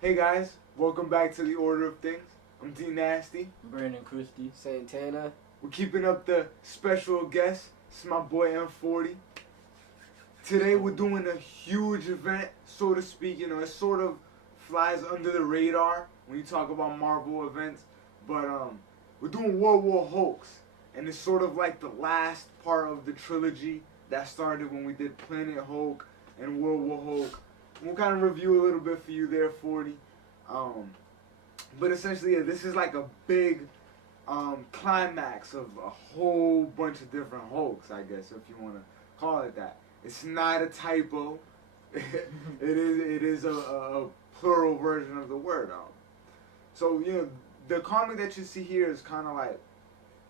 Hey guys, welcome back to the Order of Things. I'm D Nasty. Brandon Christie. Santana. We're keeping up the special guest. It's my boy M40. Today we're doing a huge event, so to speak. You know, it sort of flies under the radar when you talk about Marvel events. But we're doing World War HULKS, and it's sort of like the last part of the trilogy that started when we did Planet Hulk and World War Hulk. We'll kind of review a little bit for you there, 40. But essentially, yeah, this is like a big climax of a whole bunch of different Hulks, I guess, if you want to call it that. It's not a typo. it is a plural version of the word. So, you know, the comic that you see here is kind of like,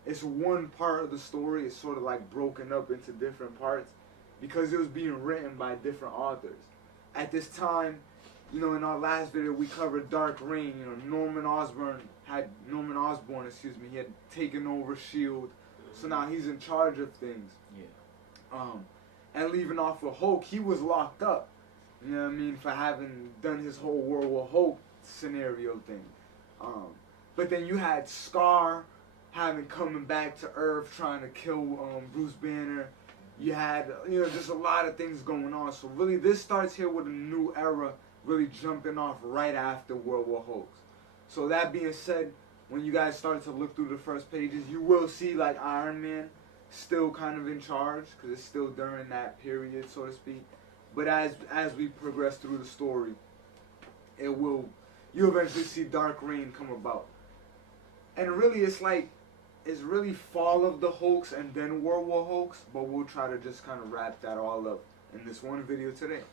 it's one part of the story. It's sort of like broken up into different parts because it was being written by different authors. At this time, you know, in our last video we covered Dark Reign. You know, Norman Osborn, he had taken over S.H.I.E.L.D. So now he's in charge of things. Yeah. And leaving off with Hulk, he was locked up. You know what I mean, for having done his whole World War Hulk scenario thing. But then you had Scar coming back to Earth trying to kill Bruce Banner. You had, you know, just a lot of things going on. So really, this starts here with a new era, really jumping off right after World War HULKS. So that being said, when you guys start to look through the first pages, you will see like Iron Man still kind of in charge because it's still during that period, so to speak. But as we progress through the story, you'll eventually see Dark Reign come about. And really, it's really fall of the Hulks and then World War Hulks, but we'll try to just kind of wrap that all up in this one video today.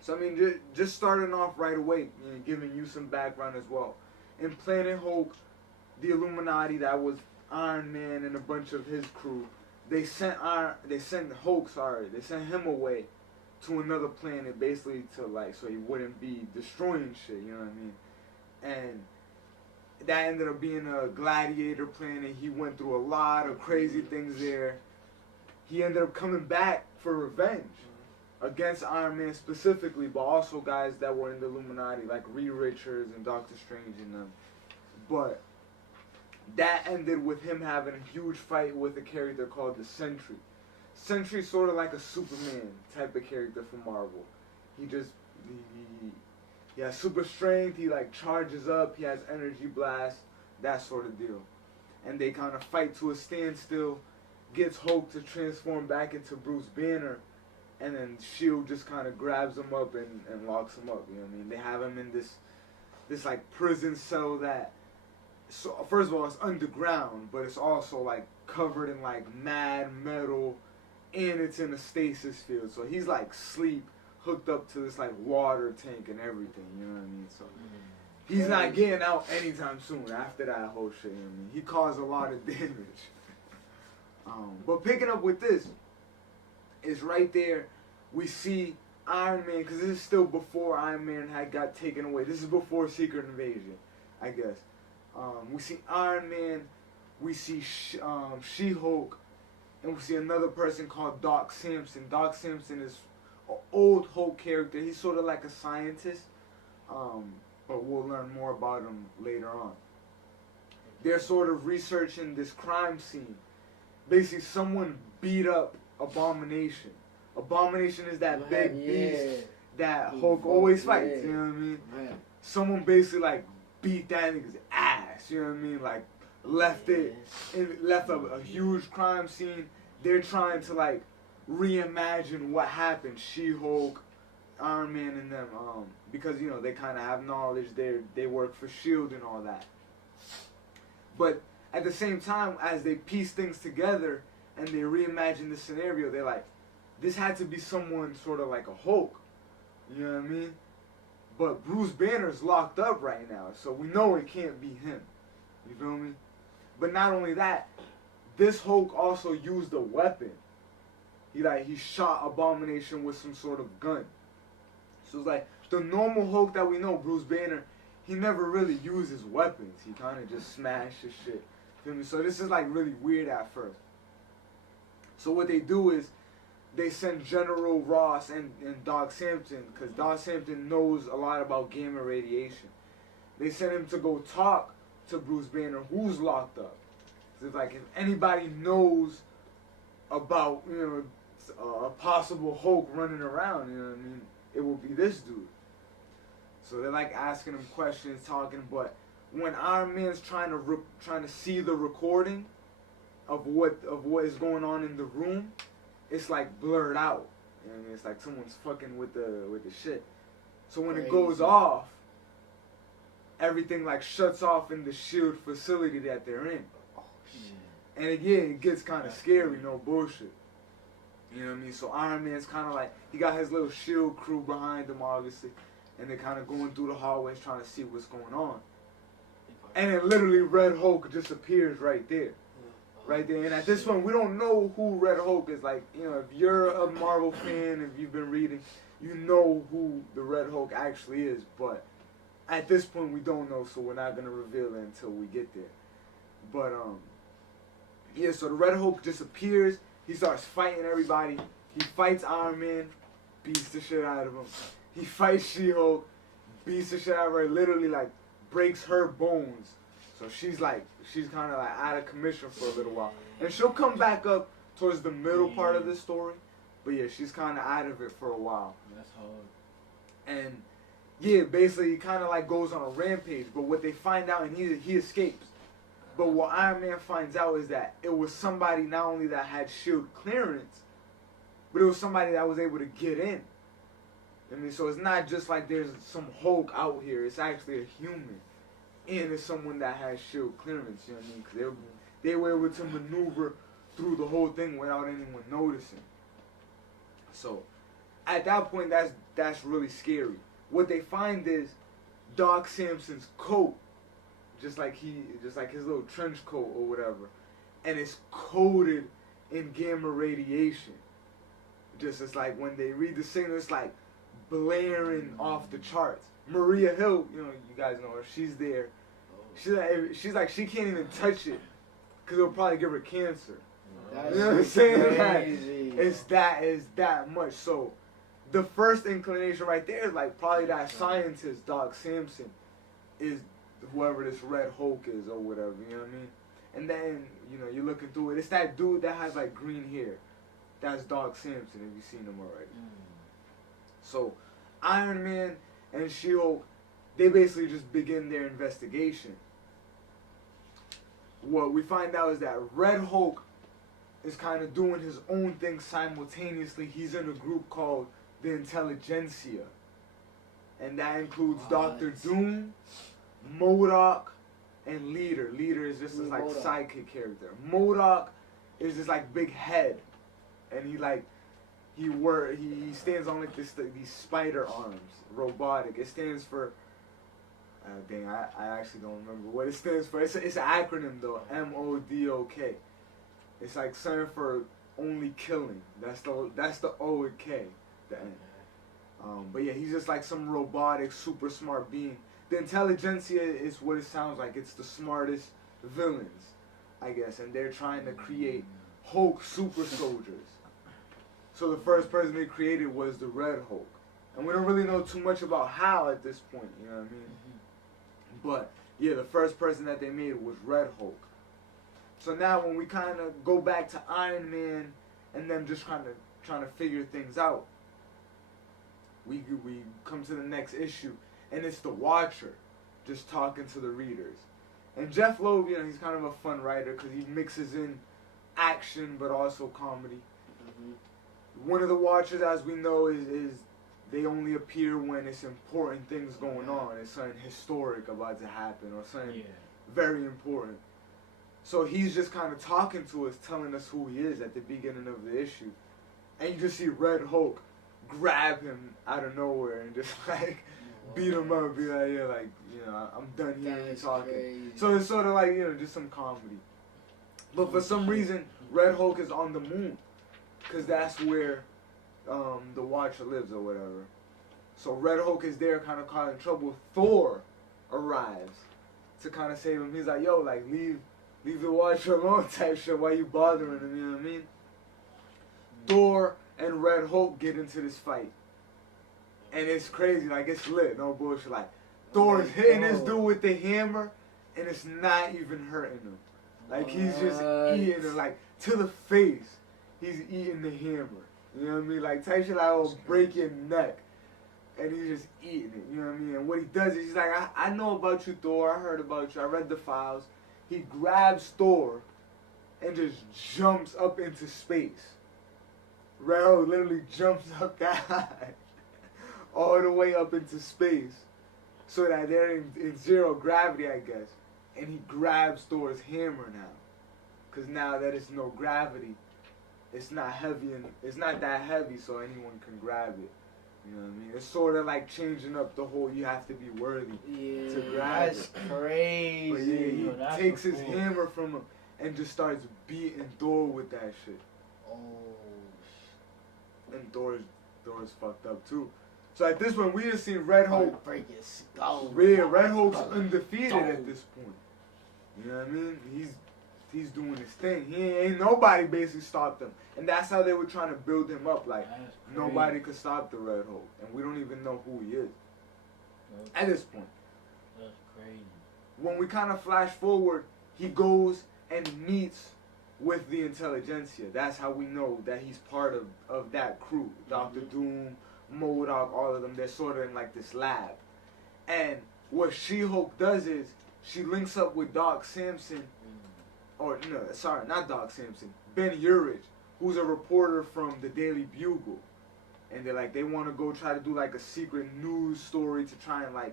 So I mean, just starting off right away, you know, giving you some background as well. In Planet Hulk, the Illuminati, that was Iron Man and a bunch of his crew, they sent him away to another planet, basically to like, so he wouldn't be destroying shit, you know what I mean? And that ended up being a gladiator planet. He went through a lot of crazy things there. He ended up coming back for revenge against Iron Man specifically, but also guys that were in the Illuminati, like Reed Richards and Doctor Strange and them. But that ended with him having a huge fight with a character called the Sentry. Sentry's sort of like a Superman type of character from Marvel. He has super strength, he like charges up, he has energy blast, that sort of deal. And they kind of fight to a standstill, gets Hulk to transform back into Bruce Banner, and then S.H.I.E.L.D. just kind of grabs him up and locks him up, you know what I mean? They have him in this like prison cell that, so first of all, it's underground, but it's also like covered in like mad metal, and it's in a stasis field, so he's like hooked up to this like water tank and everything, you know what I mean? So he's not getting out anytime soon after that whole shit, you know what I mean? He caused a lot of damage. But picking up with this, is right there, we see Iron Man, because this is still before Iron Man had got taken away. This is before Secret Invasion, I guess. We see Iron Man, we see She-Hulk, and we see another person called Doc Samson. Doc Samson is an old Hulk character. He's sort of like a scientist, but we'll learn more about him later on. They're sort of researching this crime scene. Basically, someone beat up Abomination. Abomination is that big beast that Hulk always fights, you know what I mean? Man. Someone basically like beat that nigga's ass, you know what I mean? Like left a huge crime scene. They're trying to like reimagine what happened, She-Hulk, Iron Man and them, because you know they kind of have knowledge. They work for S.H.I.E.L.D. and all that. But at the same time, as they piece things together and they reimagine the scenario, they're like, this had to be someone sort of like a Hulk, you know what I mean? But Bruce Banner's locked up right now, so we know it can't be him. You feel me? But not only that, this Hulk also used a weapon. He shot Abomination with some sort of gun. So it's like the normal Hulk that we know, Bruce Banner, he never really uses weapons. He kind of just smashes shit. Feel me? So this is like really weird at first. So what they do is they send General Ross and Doc Samson, because Doc Samson knows a lot about gamma radiation. They send him to go talk to Bruce Banner, who's locked up. So it's like, if anybody knows about, a possible Hulk running around, you know what I mean, it will be this dude. So they're like asking him questions, talking, but when Iron Man's trying to see the recording of what is going on in the room, it's like blurred out. You know what I mean? It's like someone's fucking with the shit. So when it goes off, everything like shuts off in the SHIELD facility that they're in. Oh shit. And again, it gets kind of scary, no bullshit. You know what I mean? So Iron Man's kind of like, he got his little SHIELD crew behind him, obviously. And they're kind of going through the hallways trying to see what's going on. And then literally Red Hulk just appears right there. Right there. And at this point, we don't know who Red Hulk is. Like, if you're a Marvel fan, if you've been reading, you know who the Red Hulk actually is. But at this point, we don't know, so we're not going to reveal it until we get there. But, yeah, so the Red Hulk just appears. He starts fighting everybody. He fights Iron Man, beats the shit out of him. He fights She-Hulk, beats the shit out of her, literally, like, breaks her bones. So she's kind of like out of commission for a little while. And she'll come back up towards the middle part of the story. But yeah, she's kind of out of it for a while. That's hard. And yeah, basically he kind of like goes on a rampage. But what they find out, and he escapes. But what Iron Man finds out is that it was somebody not only that had SHIELD clearance, but it was somebody that was able to get in. I mean, so it's not just like there's some Hulk out here. It's actually a human. And it's someone that has SHIELD clearance, you know what I mean? Because they were able to maneuver through the whole thing without anyone noticing. So, at that point, that's really scary. What they find is Doc Samson's coat, just like his little trench coat or whatever, and it's coated in gamma radiation. It's like when they read the signal, it's like blaring off the charts. Maria Hill, you guys know her. She's there. She's like she can't even touch it because it'll probably give her cancer. That's you know what I'm saying? crazy. Like, it's that much. So the first inclination right there is like probably that scientist Doc Samson is whoever this Red Hulk is or whatever. You know what I mean? And then you're looking through it. It's that dude that has like green hair. That's Doc Samson. If you've seen him already. So Iron Man and She-Hulk, they basically just begin their investigation. What we find out is that Red Hulk is kind of doing his own thing simultaneously. He's in a group called the Intelligentsia. And that includes Dr. Doom, MODOK, and Leader. Leader is just this like sidekick character. MODOK is this like big head. And he stands on like these spider arms, robotic. It stands for, I actually don't remember what it stands for. It's an acronym though, MODOK. It's like something for only killing. That's the O and K, the end. But yeah, he's just like some robotic, super smart being. The Intelligentsia is what it sounds like. It's the smartest villains, I guess, and they're trying to create Hulk super soldiers. So the first person they created was the Red Hulk. And we don't really know too much about how at this point, you know what I mean? But, yeah, the first person that they made was Red Hulk. So now when we kind of go back to Iron Man and them just trying to figure things out, we come to the next issue, and it's the Watcher just talking to the readers. And Jeff Loeb, he's kind of a fun writer because he mixes in action but also comedy. One of the Watchers, as we know, is they only appear when it's important things going on. It's something historic about to happen or something very important. So he's just kind of talking to us, telling us who he is at the beginning of the issue. And you just see Red Hulk grab him out of nowhere and just like beat him up, be like, I'm done hearing you talking. Crazy. So it's sort of like, just some comedy. But for some reason, Red Hulk is on the moon. Because that's where the Watcher lives or whatever. So Red Hulk is there kind of caught in trouble. Thor arrives to kind of save him. He's like, yo, like, leave the Watcher alone type shit. Why you bothering him, you know what I mean? Thor and Red Hulk get into this fight. And it's crazy, like it's lit, no bullshit. Like Thor's hitting this dude with the hammer, and it's not even hurting him. Like he's just eating it, like to the face. He's eating the hammer. You know what I mean? Like type shit like, oh, break your neck. And he's just eating it, you know what I mean? And what he does is he's like, I know about you, Thor. I heard about you. I read the files. He grabs Thor and just jumps up into space. Red Hulk literally jumps up that high. All the way up into space. So that they're in zero gravity, I guess. And he grabs Thor's hammer now. Because now that it's no gravity, it's not heavy, and it's not that heavy so anyone can grab it. You know what I mean? It's sort of like changing up the whole you have to be worthy to grab that's it. crazy. But yeah, he takes his hammer from him and just starts beating Thor with that shit. Oh, And Thor's fucked up too. So at this point, we just seen Red Hulk. break his skull. Yeah, Red Hulk's undefeated at this point. You know what I mean? He's doing his thing. He ain't nobody basically stopped him, and that's how they were trying to build him up. Like nobody could stop the Red Hulk, and we don't even know who he is at this point. That's crazy. When we kind of flash forward, he goes and meets with the intelligentsia. That's how we know that he's part of that crew. Dr. Doom, MODOK, all of them. They're sort of in like this lab, and what She-Hulk does is she links up with Doc Samson. Or no, sorry, not Doc Samson. Ben Urich, who's a reporter from the Daily Bugle, and they want to go try to do like a secret news story to try and like,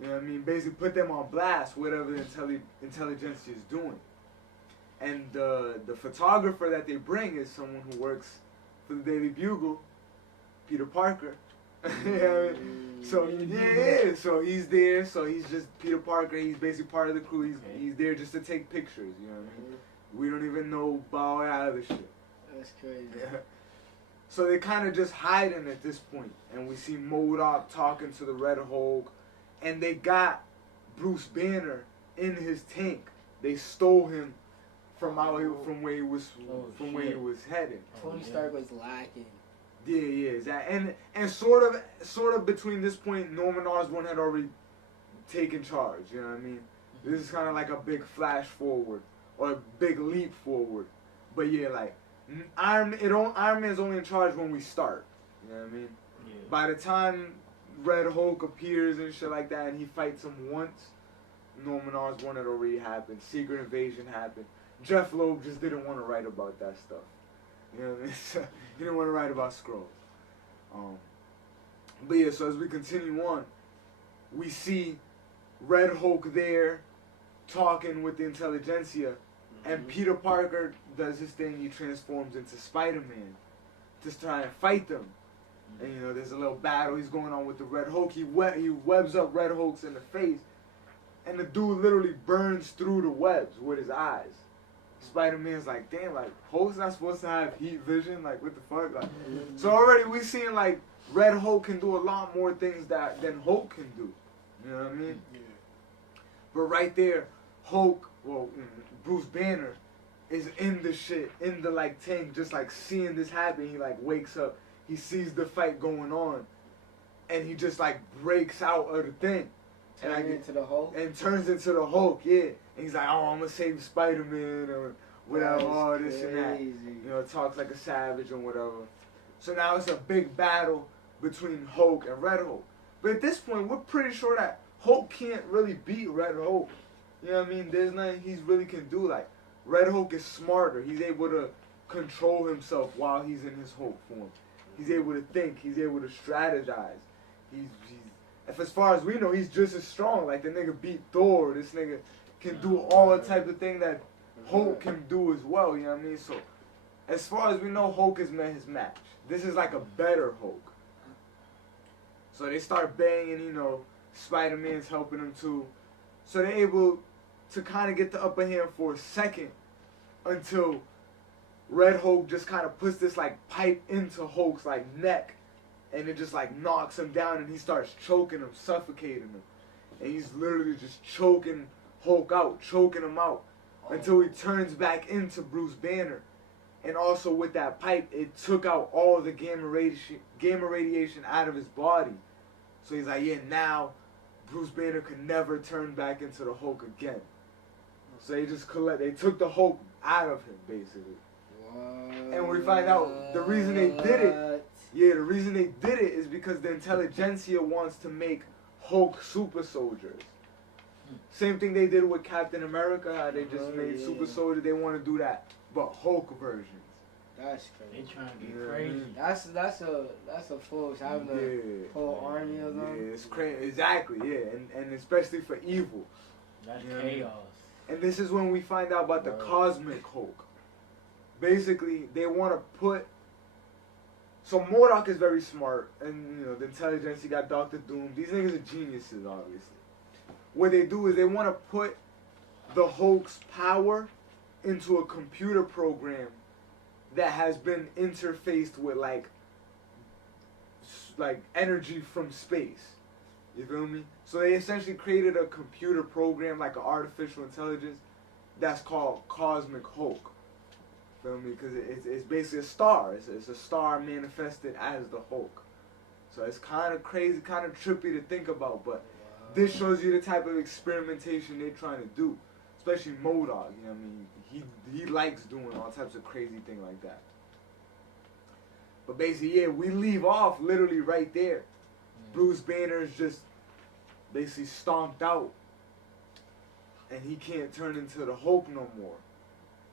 you know what I mean, basically put them on blast, whatever the intelligentsia is doing. And the photographer that they bring is someone who works for the Daily Bugle, Peter Parker. You know what I mean? So yeah, so he's there. So he's just Peter Parker. He's basically part of the crew. He's there just to take pictures. You know what I mean? We don't even know about all other shit. That's crazy. Yeah. So they kind of just hiding at this point, and we see MODOK talking to the Red Hulk, and they got Bruce Banner in his tank. They stole him from where he was headed. Tony Stark was lacking. Yeah, exactly. And sort of between this point, Norman Osborn had already taken charge. You know what I mean? This is kind of like a big flash forward or a big leap forward. But yeah, like Iron Man's only in charge when we start. You know what I mean? Yeah. By the time Red Hulk appears and shit like that, and he fights him once, Norman Osborn had already happened. Secret Invasion happened. Jeff Loeb just didn't want to write about that stuff. You know what I mean? So, he didn't want to write about Skrulls. But yeah, so as we continue on, we see Red Hulk there talking with the intelligentsia, and Peter Parker does his thing. He transforms into Spider-Man to try and fight them. And you know, there's a little battle he's going on with the Red Hulk. He webs up Red Hulk's in the face, and the dude literally burns through the webs with his eyes. Spider-Man's like, damn, like Hulk's not supposed to have heat vision, like what the fuck? Like, so already we seeing like Red Hulk can do a lot more things than Hulk can do. You know what I mean? Yeah. But right there, Bruce Banner is in the shit, in the like tank, just like seeing this happen. He like wakes up, he sees the fight going on, and he just like breaks out of the thing. Turns into the Hulk? And turns into the Hulk, yeah. And he's like, oh, I'm going to save Spider-Man or whatever, all this and that. You know, talks like a savage or whatever. So now it's a big battle between Hulk and Red Hulk. But at this point, we're pretty sure that Hulk can't really beat Red Hulk. You know what I mean? There's nothing he really can do. Like, Red Hulk is smarter. He's able to control himself while he's in his Hulk form. He's able to think. He's able to strategize. As far as we know, he's just as strong. Like, the nigga beat Thor. This nigga can do all the type of thing that Hulk can do as well. You know what I mean? So, as far as we know, Hulk has met his match. This is like a better Hulk. So they start banging, you know, Spider-Man's helping them too. So they're able to kind of get the upper hand for a second until Red Hulk just kind of puts this like pipe into Hulk's like neck, and it just like knocks him down, and he starts choking him, suffocating him. And he's literally just choking Hulk out, choking him out, until he turns back into Bruce Banner. And also with that pipe, it took out all the gamma radiation out of his body. So he's like, yeah, now Bruce Banner could never turn back into the Hulk again. So they took the Hulk out of him, basically. What? And we find out the reason they did it, the reason they did it is because the intelligentsia wants to make Hulk super soldiers. Same thing they did with Captain America, how they just made super soldiers. They want to do that, but Hulk versions. That's crazy. They trying to be crazy. That's a force having a whole army of them. Yeah, it's crazy. Exactly. Yeah, and especially for evil. That's chaos. And this is when we find out about the cosmic Hulk. Basically, they want to put. So MODOK is very smart, and the intelligence. You got Dr. Doom. These niggas are geniuses, obviously. What they do is they want to put the Hulk's power into a computer program that has been interfaced with like energy from space. You feel me? So they essentially created a computer program, like an artificial intelligence, that's called Cosmic Hulk. Feel me? Because it's basically a star. It's a star manifested as the Hulk. So it's kind of crazy, kind of trippy to think about, but this shows you the type of experimentation they're trying to do. Especially MODOK, you know what I mean? He likes doing all types of crazy things like that. But basically, yeah, we leave off literally right there. Bruce Banner's just basically stomped out. And he can't turn into the Hulk no more.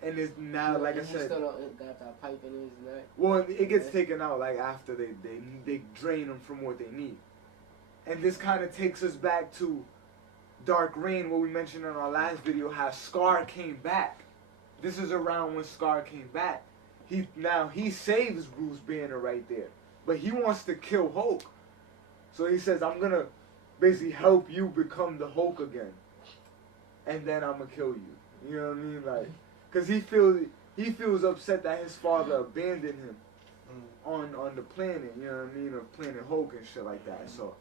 And it's now, like I said... He still don't got that pipe in his neck? Well, it gets taken out like after they drain him from what they need. And this kind of takes us back to Dark Reign, what we mentioned in our last video, how Scar came back. This is around when Scar came back. He saves Bruce Banner right there. But he wants to kill Hulk. So he says, I'm going to basically help you become the Hulk again. And then I'm going to kill you. You know what I mean? Like, because he feels upset that his father abandoned him on the planet, you know what I mean, of Planet Hulk and shit like that. So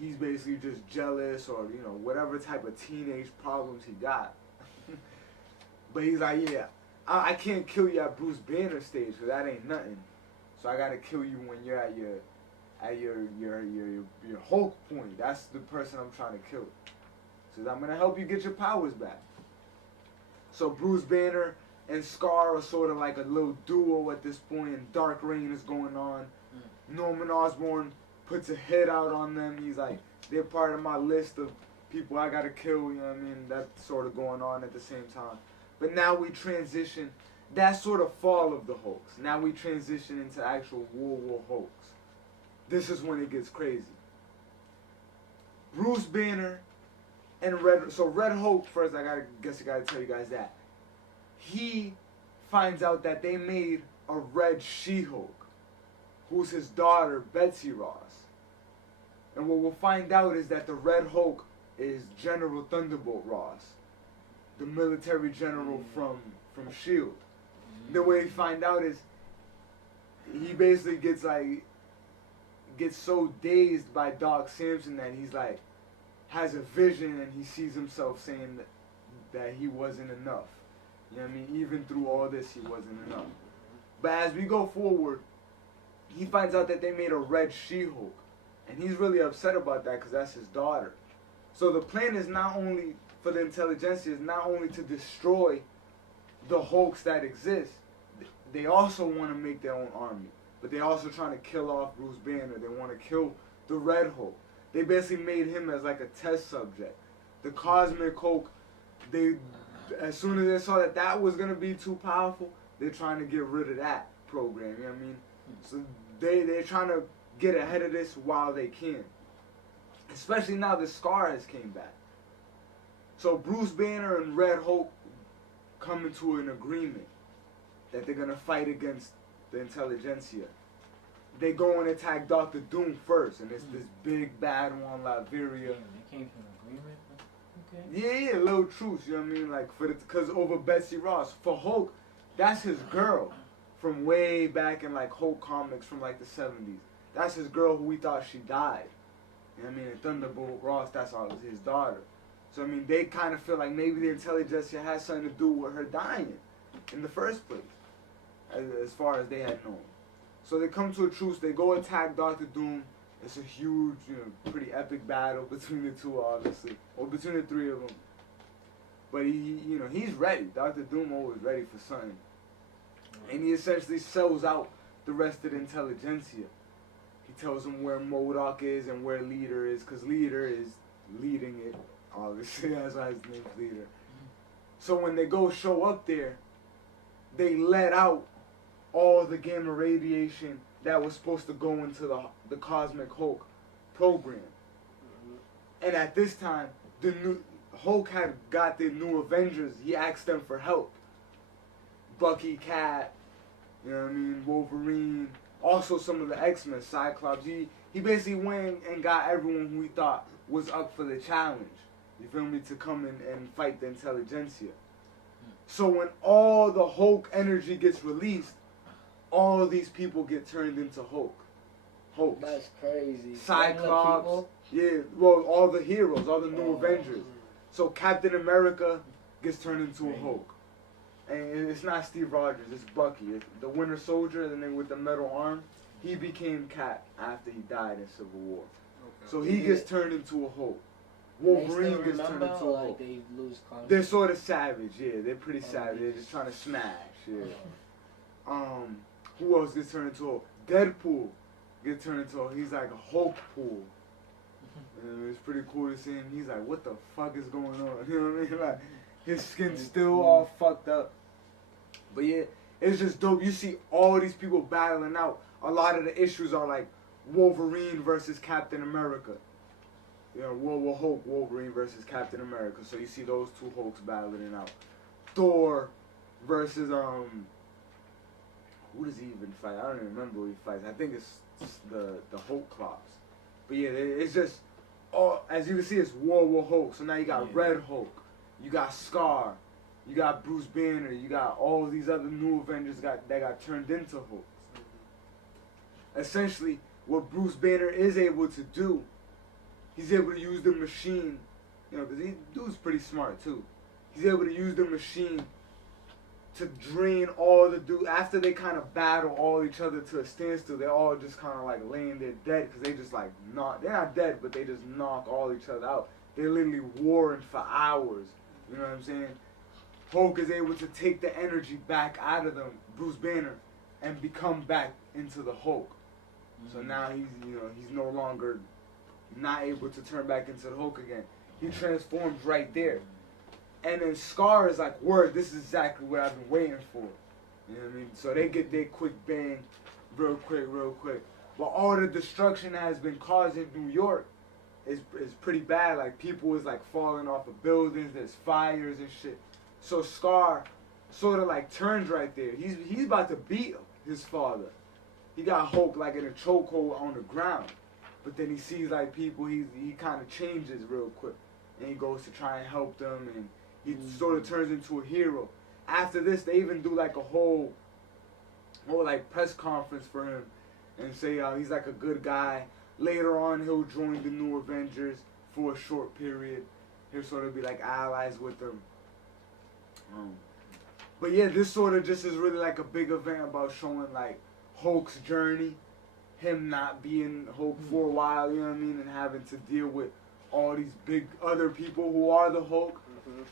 he's basically just jealous or, whatever type of teenage problems he got. But he's like, yeah, I can't kill you at Bruce Banner stage because that ain't nothing. So I got to kill you when you're at your Hulk point. That's the person I'm trying to kill. So I'm going to help you get your powers back. So Bruce Banner and Scar are sort of like a little duo at this point, and Dark Reign is going on. Norman Osborn puts a hit out on them. He's like, they're part of my list of people I gotta kill, you know what I mean? That's sort of going on at the same time. But now we transition, that sort of fall of the Hulks. Now we transition into actual World War Hulks. This is when it gets crazy. Bruce Banner and Red Hulk, first I guess I gotta tell you guys that. He finds out that they made a Red She-Hulk, who's his daughter, Betsy Ross. And what we'll find out is that the Red Hulk is General Thunderbolt Ross, the military general from S.H.I.E.L.D. The way we find out is he basically gets so dazed by Doc Samson that he's like, has a vision and he sees himself saying that he wasn't enough. You know what I mean? Even through all this, he wasn't enough. But as we go forward, he finds out that they made a Red She-Hulk. And he's really upset about that because that's his daughter. So the plan is not only, for the intelligentsia, is not only to destroy the Hulks that exist, they also want to make their own army. But they're also trying to kill off Bruce Banner. They want to kill the Red Hulk. They basically made him as like a test subject. The Cosmic Hulk, as soon as they saw that was going to be too powerful, they're trying to get rid of that program, you know what I mean? So they're trying to get ahead of this while they can. Especially now that Scar has came back. So Bruce Banner and Red Hulk come into an agreement that they're going to fight against the intelligentsia. They go and attack Dr. Doom first, and it's this big bad one, Latveria. They came to an agreement? Okay. Yeah, a little truce, you know what I mean? Like, because over Betsy Ross. For Hulk, that's his girl from way back in, like, Hulk comics from, like, the 70s. That's his girl who we thought she died. You know what I mean? And Thunderbolt Ross, that's his daughter. So, I mean, they kind of feel like maybe the intelligentsia has something to do with her dying in the first place. as far as they had known. So they come to a truce. They go attack Dr. Doom. It's a huge, pretty epic battle between the two, obviously, or between the three of them. But he's ready. Dr. Doom always ready for something, and he essentially sells out the rest of the intelligentsia. He tells them where MODOK is and where Leader is, because Leader is leading it. Obviously, that's why his name's Leader. So when they go show up there, they let out all the gamma radiation that was supposed to go into the Cosmic Hulk program. And at this time, the new Hulk had got the new Avengers. He asked them for help. Bucky, Cat, Wolverine, also some of the X-Men, Cyclops. He basically went and got everyone who he thought was up for the challenge. You feel me? To come in and fight the intelligentsia. So when all the Hulk energy gets released, all of these people get turned into Hulks. That's crazy. Cyclops. Yeah, well, all the heroes, all the new Avengers. So Captain America gets turned into a Hulk. And it's not Steve Rogers, it's Bucky. It's the Winter Soldier, the name with the metal arm. He became Cap after he died in Civil War. Okay. So he gets turned into a Hulk. Wolverine gets turned into a Hulk. They lose contact. They're sort of savage, yeah. They're pretty savage. They're just trying to smash, yeah. Who else gets turned into a Hulk? Deadpool gets turned into a Hulk. He's like a Hulk pool. And it's pretty cool to see him. He's like, what the fuck is going on? You know what I mean? Like, his skin's still all fucked up. But yeah, it's just dope. You see all these people battling out. A lot of the issues are like Wolverine versus Captain America. World War Hulk, Wolverine versus Captain America. So you see those two Hulks battling it out. Thor versus who does he even fight? I don't even remember who he fights. I think it's the HULKS. But yeah, it's just as you can see, it's World War Hulk. So now you got Red Hulk, you got Scar, you got Bruce Banner, you got all these other new Avengers that got turned into Hulks. Essentially, what Bruce Banner is able to do, he's able to use the machine, because he dude's pretty smart too. He's able to use the machine to drain all the dudes. After they kind of battle all each other to a standstill, they're all just kind of like laying there dead, because they just like they're not dead, but they just knock all each other out. They're literally warring for hours. You know what I'm saying? Hulk is able to take the energy back out of them, Bruce Banner, and become back into the Hulk. So now he's no longer not able to turn back into the Hulk again. He transforms right there. And then Scar is like, word, this is exactly what I've been waiting for. You know what I mean? So they get their quick bang real quick. But all the destruction that has been caused in New York is pretty bad. Like, people is like falling off of buildings, there's fires and shit. So Scar sort of like turns right there. He's about to beat his father. He got Hulk like in a chokehold on the ground. But then he sees like people, he kind of changes real quick. And he goes to try and help them, and he sort of turns into a hero. After this, they even do like a whole like press conference for him and say he's like a good guy. Later on, he'll join the new Avengers for a short period. He'll sort of be like allies with them. But yeah, this sort of just is really like a big event about showing like Hulk's journey, him not being Hulk for a while, you know what I mean, and having to deal with all these big other people who are the Hulk.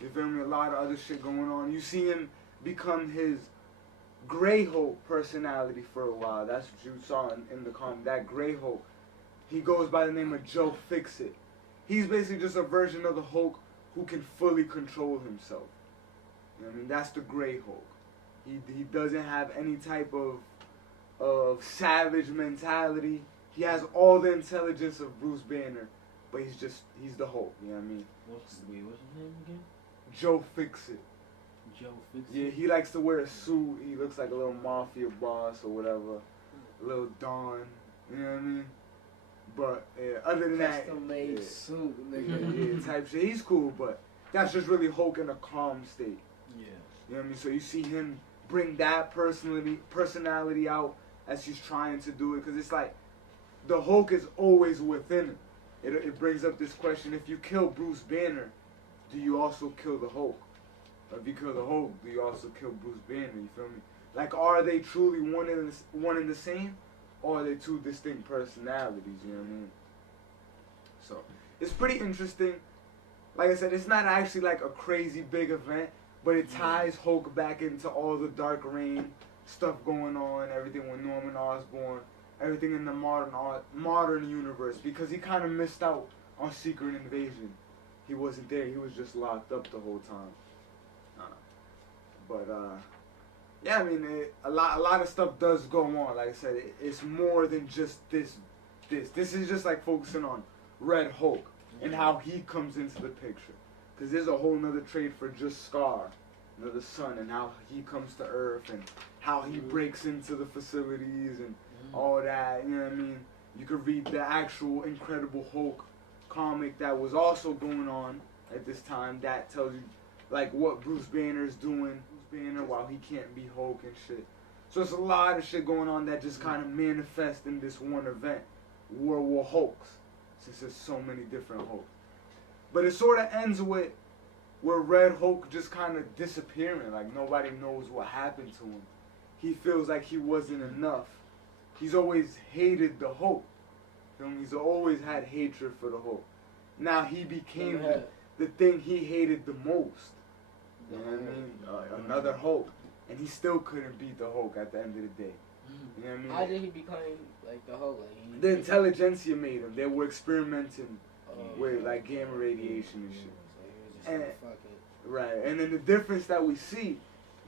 You feel me? A lot of other shit going on. You see him become his Grey Hulk personality for a while. That's what you saw in the comic. That Grey Hulk. He goes by the name of Joe Fixit. He's basically just a version of the Hulk who can fully control himself. You know what I mean? That's the Grey Hulk. He doesn't have any type of savage mentality. He has all the intelligence of Bruce Banner, but he's the Hulk, you know what I mean? What's his name again? Joe Fixit. Joe Fixit? Yeah, he likes to wear a suit. He looks like a little mafia boss or whatever. A little Don, you know what I mean? But other than that, custom-made suit, nigga. Yeah, type shit. He's cool, but that's just really Hulk in a calm state. Yeah. You know what I mean? So you see him bring that personality out as he's trying to do it, because it's like the Hulk is always within him. It brings up this question: if you kill Bruce Banner, do you also kill the Hulk? Or if you kill the Hulk, do you also kill Bruce Banner? You feel me? Like, are they truly one and the same, or are they two distinct personalities? You know what I mean? So it's pretty interesting. Like I said, it's not actually like a crazy big event, but it ties Hulk back into all the Dark Reign stuff going on, everything with Norman Osborn, everything in the modern universe, because he kind of missed out on Secret Invasion. He wasn't there. He was just locked up the whole time. Yeah, I mean, a lot of stuff does go on. Like I said, it's more than just this. This is just like focusing on Red Hulk and how he comes into the picture. Because there's a whole nother trade for just Scar, the son, and how he comes to Earth and how he breaks into the facilities and all that. You know what I mean? You could read the actual Incredible Hulk comic that was also going on at this time that tells you like what Bruce Banner's doing, while he can't be Hulk and shit. So it's a lot of shit going on that just kind of manifests in this one event, World War Hulks, since there's so many different Hulks. But it sort of ends with where Red Hulk just kind of disappearing, like nobody knows what happened to him. He feels like he wasn't enough. He's always hated the Hulk. He's always had hatred for the Hulk. Now he became the thing he hated the most. You know what I mean? Another Hulk. And he still couldn't beat the Hulk at the end of the day. You know what I mean? How did he become like the Hulk? Like, the intelligentsia made him. They were experimenting with like gamma radiation and shit. And, right. And then the difference that we see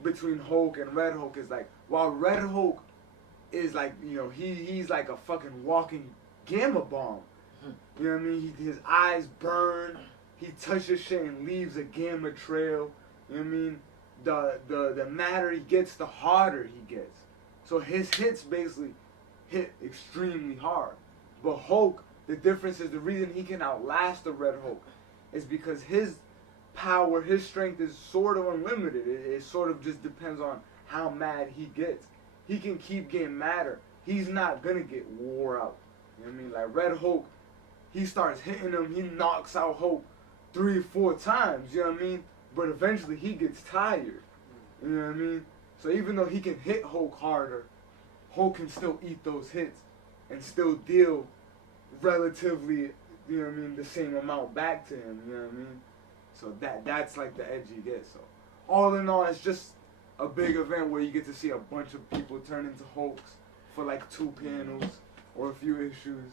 between Hulk and Red Hulk is like, while Red Hulk is like, you know, he's like a fucking walking gamma bomb. You know what I mean? His eyes burn. He touches shit and leaves a gamma trail. You know what I mean? The madder he gets, the harder he gets. So his hits basically hit extremely hard. But Hulk, the difference is the reason he can outlast the Red Hulk is because his power, his strength is sort of unlimited. It sort of just depends on how mad he gets. He can keep getting madder. He's not gonna get wore out. You know what I mean? Like Red Hulk, he starts hitting him, he knocks out Hulk 3 or 4 times, you know what I mean? But eventually he gets tired. You know what I mean? So even though he can hit Hulk harder, Hulk can still eat those hits and still deal relatively, you know what I mean, the same amount back to him, you know what I mean? So that's like the edge you get. So all in all, it's just a big event where you get to see a bunch of people turn into Hulks for like 2 panels or a few issues.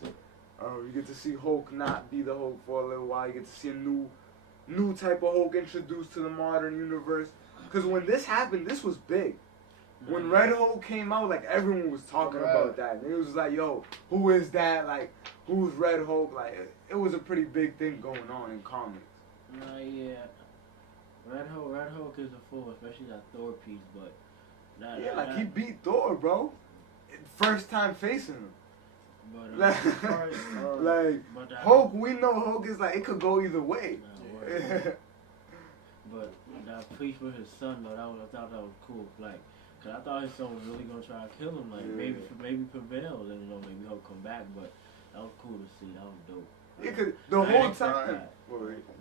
You get to see Hulk not be the Hulk for a little while. You get to see a new type of Hulk introduced to the modern universe. Because when this happened, this was big. When Red Hulk came out, like everyone was talking about that. And it was like, yo, who is that? Like, who's Red Hulk? Like, it was a pretty big thing going on in comics. Yeah. Red Hulk is a fool, especially that Thor piece, but... he beat Thor, bro. First time facing him. But, Hulk, we know Hulk is like, it could go either way. But that piece with his son, though, I thought that was cool. Like, cause I thought his son was really gonna try to kill him. Like, maybe prevail, and maybe he'll come back. But that was cool to see. That was dope. Yeah, cause the whole time.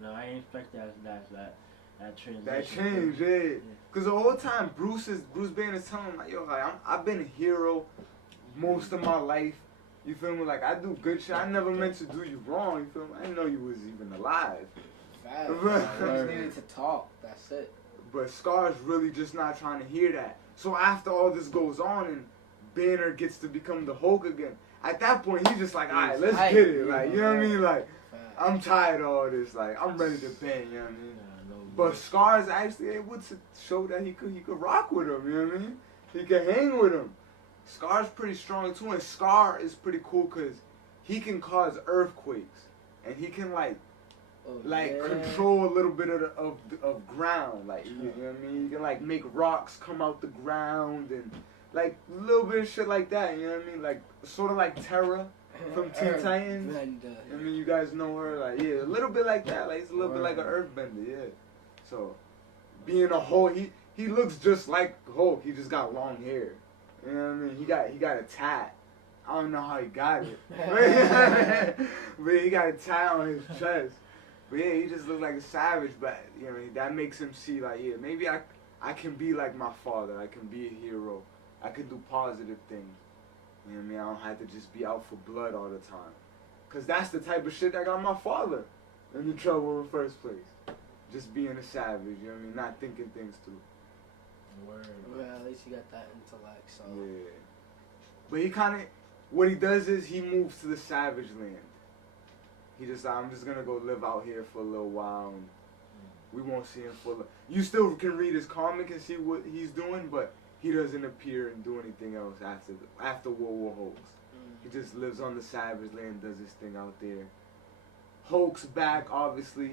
No, I ain't expect that transition. That change, yeah. Cause the whole time Bruce Banner's telling him like, yo, like I've been a hero most of my life. You feel me? Like, I do good shit. I never meant to do you wrong. You feel me? I didn't know you was even alive. Facts. I just needed to talk. That's it. But Scar's really just not trying to hear that. So after all this goes on and Banner gets to become the Hulk again, at that point he's just like, all right, let's get it. Like, you know what I mean? Like, I'm tired of all this. Like, I'm ready to bang. You know what I mean? But Scar's actually able to show that he could rock with him. You know what I mean? He can hang with him. Scar's pretty strong too, and Scar is pretty cool because he can cause earthquakes, and he can control a little bit of ground, like, you know what I mean. He can like make rocks come out the ground and like a little bit of shit like that. You know what I mean? Like sort of like Terra from Teen Titans. I mean, you guys know her, like, yeah, a little bit like that. Like, it's a little bit like an earthbender, yeah. So being a Hulk, he looks just like Hulk. He just got long hair. You know what I mean? He got a tat. I don't know how he got it. But he got a tat on his chest. But yeah, he just looks like a savage. But, you know, that makes him see, like, yeah, maybe I can be like my father. I can be a hero. I can do positive things. You know what I mean? I don't have to just be out for blood all the time. Because that's the type of shit that got my father in the trouble in the first place. Just being a savage, you know what I mean? Not thinking things through. Word. Well, at least you got that intellect, so. Yeah. But he kind of, what he does is he moves to the savage land. He just, I'm just going to go live out here for a little while. And we won't see him for, you still can read his comic and see what he's doing, but he doesn't appear and do anything else after World War HULKS. He just lives on the savage land, does his thing out there. HULKS back, obviously,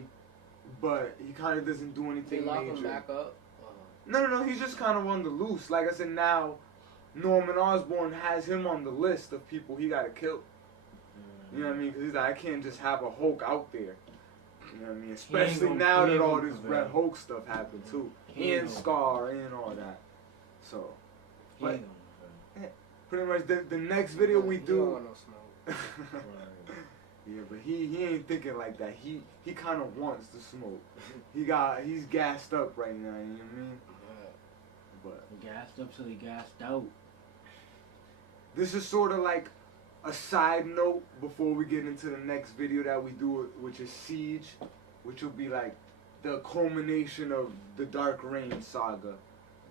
but he kind of doesn't do anything They lock major. him back up? No, he's just kind of on the loose. Like I said, now Norman Osborn has him on the list of people he got to kill. You know what I mean? Because he's like, I can't just have a Hulk out there. You know what I mean? Especially now that all this Red Hulk stuff happened too. And Scar and all that. So, but pretty much the next video we do. Don't want no smoke. Yeah, but he ain't thinking like that. He kind of wants to smoke. He's gassed up right now. You know what I mean? But he gassed up till he gassed out. This is sort of like a side note before we get into the next video that we do, which is Siege, which will be like the culmination of the Dark Reign saga.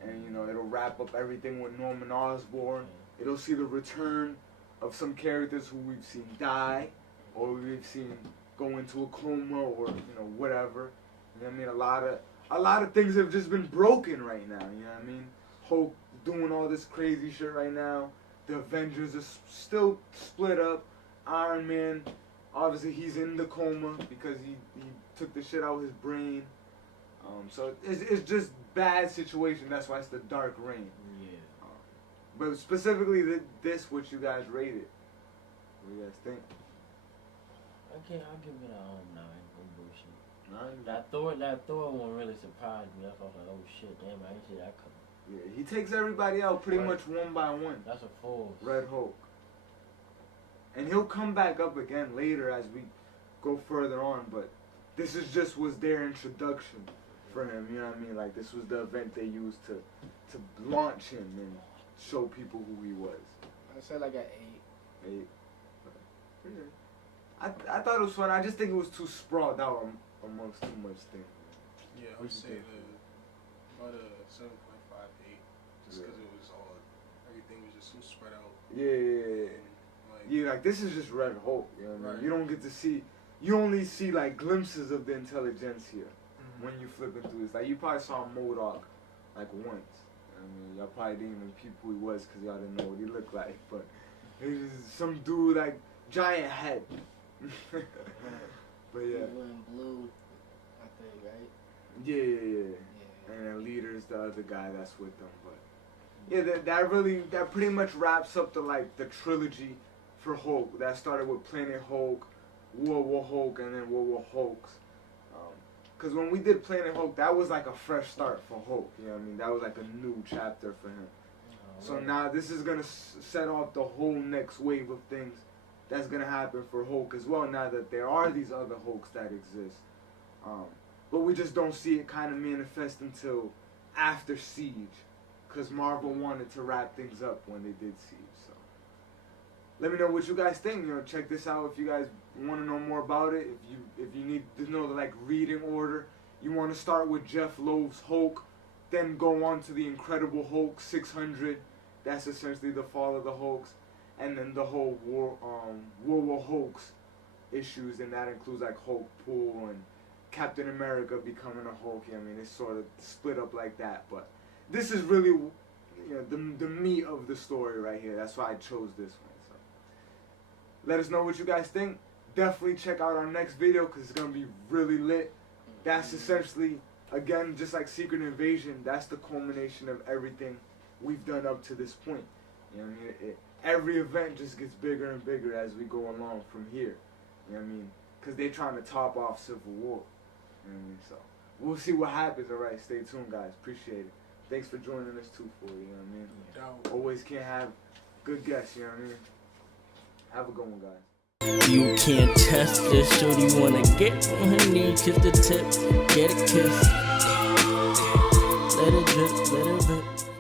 And, you know, it'll wrap up everything with Norman Osborn. It'll see the return of some characters who we've seen die, or we've seen go into a coma, or, you know, whatever. You know what I mean? A lot of things have just been broken right now, you know what I mean? Hulk doing all this crazy shit right now. The Avengers are still split up. Iron Man, obviously he's in the coma because he took the shit out of his brain. So it's just bad situation. That's why it's the Dark Reign. Yeah. But specifically this, what you guys rated. What do you guys think? I'll give it a 9. Bullshit. That Thor one really surprised me. I was like, oh shit, damn, I didn't see that coming. Yeah, he takes everybody out pretty much one by one. That's a force. Red Hulk. And he'll come back up again later as we go further on, but this was their introduction for him, you know what I mean? Like, this was the event they used to launch him and show people who he was. I said like an 8. 8. I thought it was fun. I just think it was too sprawled out amongst too much things. Yeah, I would say about a 7.5, 8, just because it was all, everything was just so spread out. Yeah, like this is just Red Hulk, you know what I mean? You don't get to see, you only see like glimpses of the intelligentsia when you flip into this. Like you probably saw MODOK like once. I mean, y'all probably didn't even peep who he was because y'all didn't know what he looked like, but it was some dude like giant head. But yeah. Blue and blue, I think, right? Yeah. And then Leader's the other guy that's with them, but yeah, that pretty much wraps up the trilogy for Hulk. That started with Planet Hulk, World War Hulk, and then World War HULKS. Because when we did Planet Hulk, that was like a fresh start for Hulk. You know what I mean? That was like a new chapter for him. So now this is gonna set off the whole next wave of things that's gonna happen for Hulk as well. Now that there are these other Hulks that exist, but we just don't see it kind of manifest until after Siege, because Marvel wanted to wrap things up when they did Siege. So let me know what you guys think. You know, check this out if you guys want to know more about it. If you need to know the like reading order, you want to start with Jeff Loeb's Hulk, then go on to the Incredible Hulk 600. That's essentially the fall of the Hulks, and then the whole World War HULKS issues, and that includes like Hulk Pool and Captain America becoming a Hulk. I mean, it's sort of split up like that, but this is really, you know, the meat of the story right here. That's why I chose this one. So let us know what you guys think. Definitely check out our next video because it's gonna be really lit. That's essentially, again, just like Secret Invasion, that's the culmination of everything we've done up to this point. You know what I mean? Every event just gets bigger and bigger as we go along from here. You know what I mean? Because they're trying to top off Civil War. You know what I mean? So we'll see what happens. All right, stay tuned, guys. Appreciate it. Thanks for joining us too, for you know what I mean? Always can't have good guests. You know what I mean? Have a good one, guys. You can't test this, shorty wanna get on her knee, kiss the tip, get a kiss. let it drip, let it rip.